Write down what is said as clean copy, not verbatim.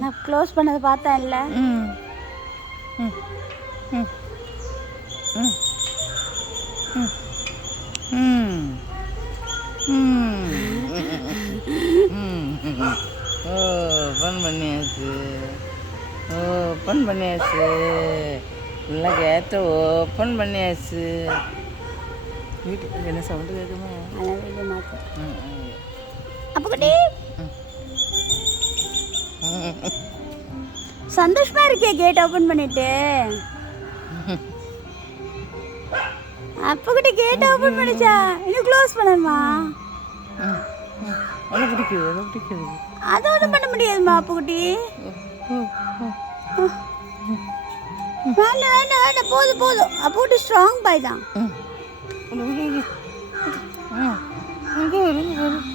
நான் க்ளோஸ் பண்ணதை பார்த்தேன் இல்லை. ம் ம் ம் ம் ஓப்பன் பண்ணியாச்சு, ஓப்பன் பண்ணியாச்சு, நல்லா கேட்ட ஓப்பன் பண்ணியாச்சு. வீட்டுக்கு என்ன சவுண்டு கேட்குமா? அப்போ குட்டி சந்தோஷமா இருக்கே கேட் ஓப்பன் பண்ணிட்டு. அப்போ குட்டி கேட் ஓப்பன் பண்ணிச்சா, இன்னும் க்ளோஸ் பண்ணணுமா? ஒன்றும் பிடிக்குது, ஒன்றும் பிடிக்குது. அது ஒன்றும் பண்ண முடியாதுமா அப்போ குட்டி. வேண்டாம் வேண்டாம் வேண்டாம், போதும் போதும். அப்போ குட்டி ஸ்ட்ராங் பாய் தான். இங்கே வரும், இங்கே வரும்.